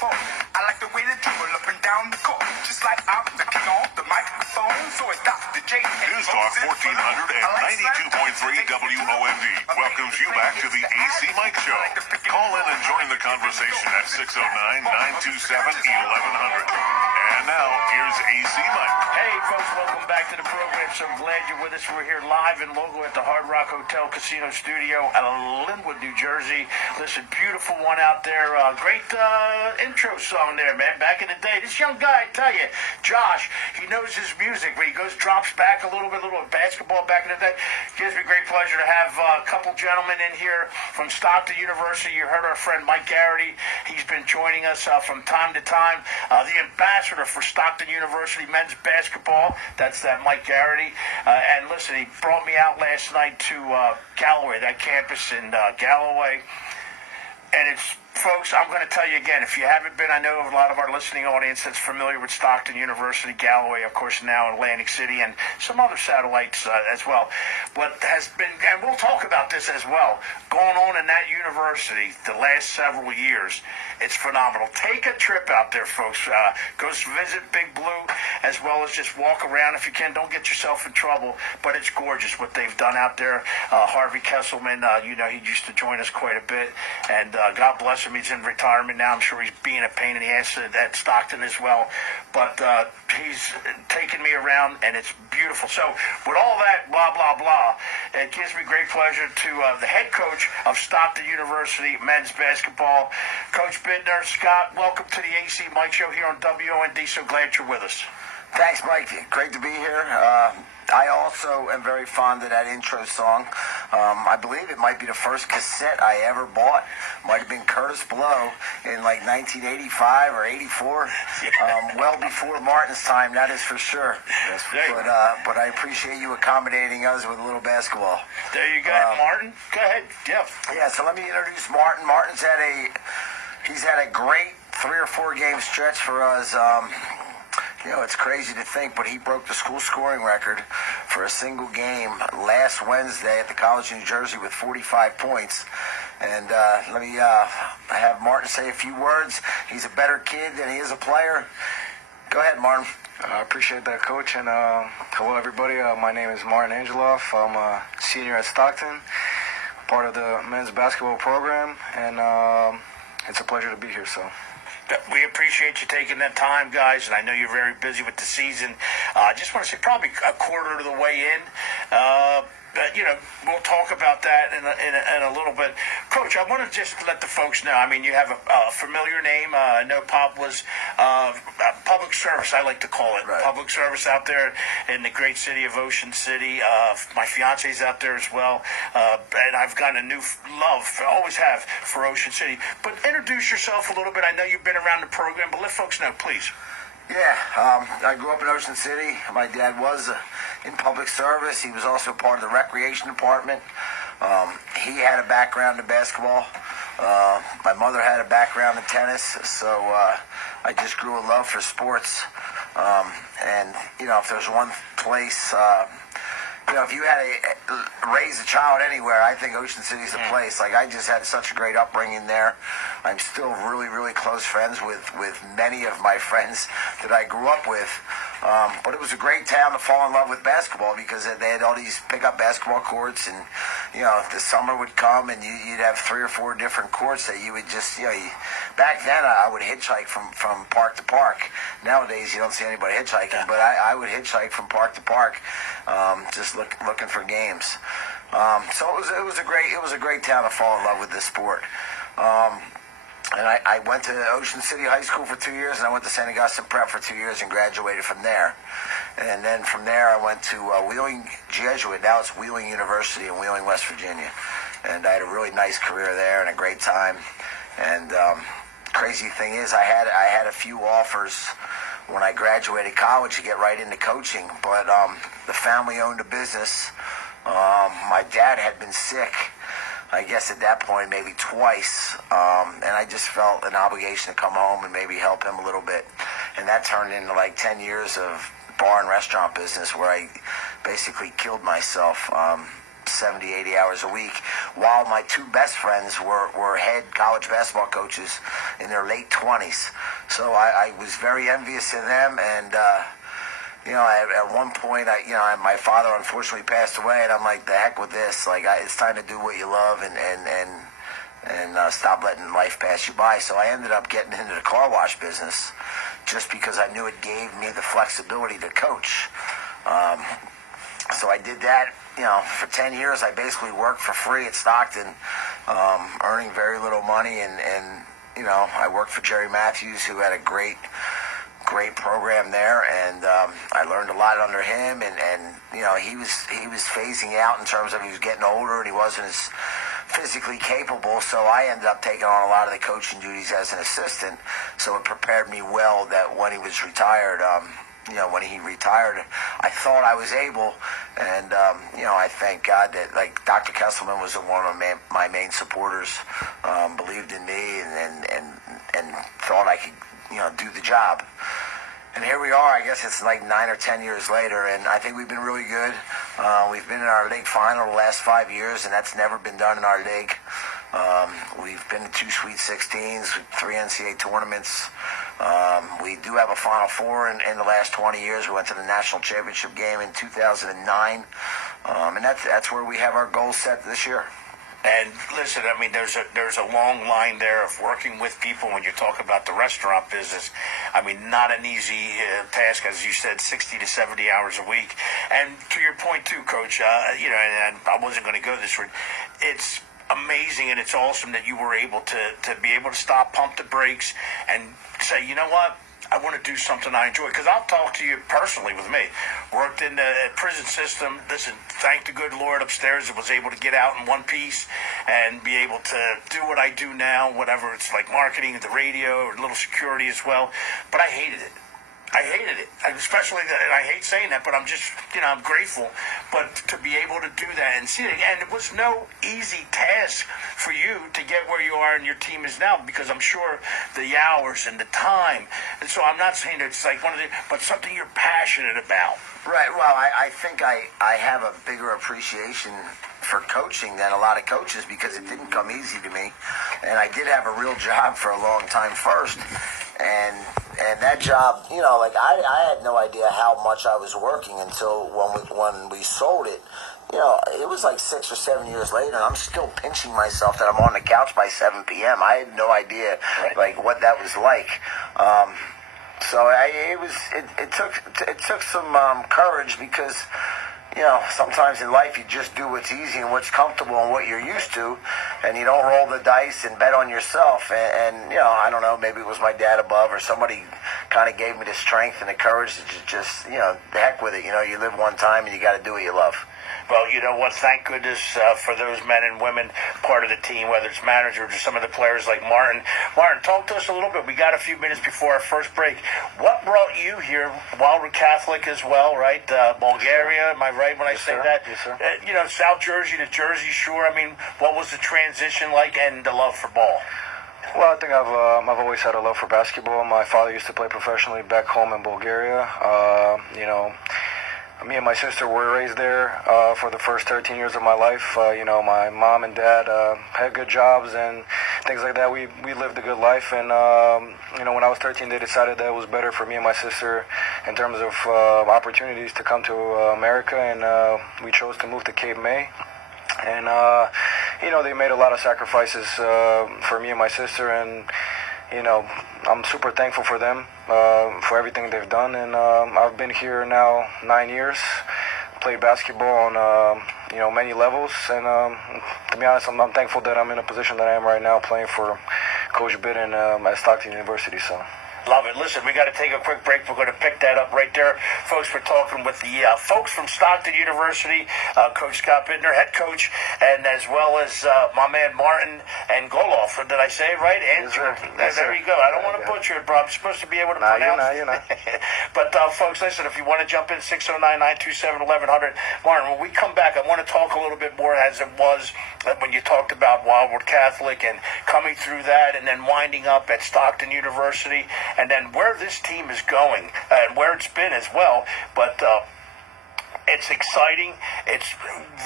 microphone. I like the way they dribble up and down the court, just like I'm the king on the microphone. So it's Dr. J. News Talk 1492.3 WOND welcomes you back to the AC Mike Show. Call in and join the conversation at 609-927-1100. And now, here's AC Mike. Hey, folks, welcome back to the program. So glad you're with us. We're here live in logo at the Hard Rock Hotel Casino Studio at Linwood, New Jersey. Listen, beautiful one out there. Great intro song there, man. Back in the day. This young guy, I tell you, Josh, he knows his music. When he drops back a little basketball back in the day. Gives me great pleasure to have a couple gentlemen in here from Stockton University. You heard our friend Mike Garrity. He's been joining us from time to time. The ambassador for Stockton University men's basketball. That's that Mike Garrity. And listen, he brought me out last night to Galloway, that campus in Galloway. And it's, folks, I'm going to tell you again, if you haven't been, I know a lot of our listening audience that's familiar with Stockton University, Galloway, of course, now Atlantic City, and some other satellites as well. But has been, and we'll talk about this as well, going on in that university the last several years. It's phenomenal. Take a trip out there, folks. Go visit Big Blue, as well as just walk around if you can. Don't get yourself in trouble, but it's gorgeous what they've done out there. Harvey Kesselman, you know, he used to join us quite a bit, and God bless him. He's in retirement now. I'm sure he's being a pain in the ass at Stockton as well. But he's taken me around, and it's beautiful. So with all that blah, blah, blah, it gives me great pleasure to the head coach of Stockton University men's basketball, Coach Bittner. Scott, welcome to the AC Mike Show here on WOND. So glad you're with us. Thanks, Mike. Great to be here. I also am very fond of that intro song. I believe it might be the first cassette I ever bought. Might have been Curtis Blow in like 1985 or 84. Well before Martin's time, that is for sure. But I appreciate you accommodating us with a little basketball. There you go, Martin. Go ahead. Yeah, so let me introduce Martin. Martin's had a great 3 or 4 game stretch for us. You know, it's crazy to think, but he broke the school scoring record for a single game last Wednesday at the College of New Jersey with 45 points. And let me have Martin say a few words. He's a better kid than he is a player. Go ahead, Martin. I appreciate that, Coach. And hello, everybody. My name is Martin Anguelov. I'm a senior at Stockton, part of the men's basketball program. And it's a pleasure to be here, so... We appreciate you taking that time, guys, and I know you're very busy with the season. I just want to say probably a quarter of the way in. But, you know, we'll talk about that in a little bit. Coach, I want to just let the folks know, I mean, you have a familiar name. I know Pop was public service, I like to call it. Right. Public service out there in the great city of Ocean City. My fiance's out there as well. And I've gotten a new love, always have, for Ocean City. But introduce yourself a little bit. I know you've been around the program, but let folks know, please. Yeah, I grew up in Ocean City. My dad was in public service. He was also part of the recreation department. He had a background in basketball. My mother had a background in tennis, so I just grew a love for sports. And, you know, if there's one place... you know, if you had to raise a child anywhere, I think Ocean City's the place. Like, I just had such a great upbringing there. I'm still really, really close friends with many of my friends that I grew up with. But it was a great town to fall in love with basketball because they had all these pickup basketball courts, and, you know, the summer would come and you'd have 3 or 4 different courts that you would just, you know, back then I would hitchhike from park to park. Nowadays you don't see anybody hitchhiking, but I would hitchhike from park to park, just looking for games. So it was a great town to fall in love with this sport. And I went to Ocean City High School for 2 years, and I went to St. Augustine Prep for 2 years and graduated from there. And then from there I went to Wheeling Jesuit. Now it's Wheeling University in Wheeling, West Virginia. And I had a really nice career there and a great time. And crazy thing is I had a few offers when I graduated college to get right into coaching, but the family owned a business. My dad had been sick, I guess at that point maybe twice, and I just felt an obligation to come home and maybe help him a little bit. And that turned into like 10 years of bar and restaurant business where I basically killed myself 70, 80 hours a week, while my two best friends were head college basketball coaches in their late 20s. So I was very envious of them, and at one point, my father unfortunately passed away, and I'm like, the heck with this. Like, it's time to do what you love and stop letting life pass you by. So I ended up getting into the car wash business just because I knew it gave me the flexibility to coach. So I did that. For 10 years, I basically worked for free at Stockton, earning very little money, and I worked for Jerry Matthews, who had a great program there, and I learned a lot under him, and he was phasing out in terms of he was getting older and he wasn't as physically capable, so I ended up taking on a lot of the coaching duties as an assistant, so it prepared me well that when he was retired, when he retired, I thought I was able, and I thank God that, like, Dr. Kesselman was one of my main supporters, believed in me and thought I could do the job. And here we are. I guess it's like 9 or 10 years later, and I think we've been really good. We've been in our league final the last 5 years, and that's never been done in our league. We've been to 2 Sweet 16s, 3 NCAA tournaments. We do have a Final Four in the last 20 years. We went to the national championship game in 2009, and that's where we have our goals set this year. And listen, I mean, there's a long line there of working with people when you talk about the restaurant business. I mean, not an easy task, as you said, 60 to 70 hours a week. And to your point too, Coach, and I wasn't going to go this route. It's amazing and it's awesome that you were able to be able to stop, pump the brakes, and say, you know what? I want to do something I enjoy. Because I'll talk to you personally with me. Worked in the prison system. Listen, thank the good Lord upstairs I was able to get out in one piece and be able to do what I do now, whatever it's like marketing at the radio or a little security as well. But I hated it. I hated it, especially that, and I hate saying that, but I'm just, I'm grateful. But to be able to do that and see it, and it was no easy task for you to get where you are and your team is now, because I'm sure the hours and the time, and so I'm not saying it's like but something you're passionate about. Right. Well, I think I have a bigger appreciation for coaching than a lot of coaches, because it didn't come easy to me, and I did have a real job for a long time first, and that job, I had no idea how much I was working until when we sold it. It was like 6 or 7 years later, and I'm still pinching myself that I'm on the couch by 7 p.m. I had no idea, what that was like. So it took some courage, because sometimes in life you just do what's easy and what's comfortable and what you're used to, and you don't roll the dice and bet on yourself. And I don't know, maybe it was my dad above or somebody kind of gave me the strength and the courage to just the heck with it. You live one time and you got to do what you love. Well, you know what? Thank goodness for those men and women part of the team, whether it's managers or some of the players like Martin. Martin, talk to us a little bit. We got a few minutes before our first break. What brought you here? While we're Catholic as well, right? Bulgaria, am I right when I say that? Yes, sir. South Jersey to Jersey Shore. I mean, what was the transition like, and the love for ball? Well, I think I've always had a love for basketball. My father used to play professionally back home in Bulgaria. Me and my sister were raised there for the first 13 years of my life. My mom and dad had good jobs and things like that. We lived a good life, and when I was 13, they decided that it was better for me and my sister in terms of opportunities to come to America, and we chose to move to Cape May. And they made a lot of sacrifices for me and my sister, and I'm super thankful for them, for everything they've done. And I've been here now 9 years, played basketball on, many levels. And to be honest, I'm thankful that I'm in a position that I am right now, playing for Coach Bittner at Stockton University. So. Love it. Listen, we got to take a quick break. We're going to pick that up right there. Folks, we're talking with the folks from Stockton University, Coach Scott Bittner, head coach, and as well as my man Martin Anguelov. Did I say it right? Andrew. Yes, there you go. I don't want to butcher it, bro. I'm supposed to be able to pronounce it. You're not. But, folks, listen, if you want to jump in, 609-927-1100. Martin, when we come back, I want to talk a little bit more as it was when you talked about Wildwood Catholic and coming through that and then winding up at Stockton University, and then where this team is going and where it's been as well. But It's exciting. It's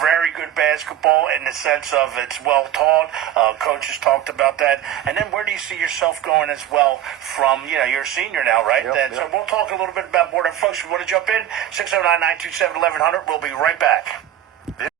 very good basketball in the sense of it's well taught. Coaches talked about that. And then where do you see yourself going as well from, you're a senior now, right? So we'll talk a little bit about board. Folks, if you want to jump in, 609-927-1100. We'll be right back.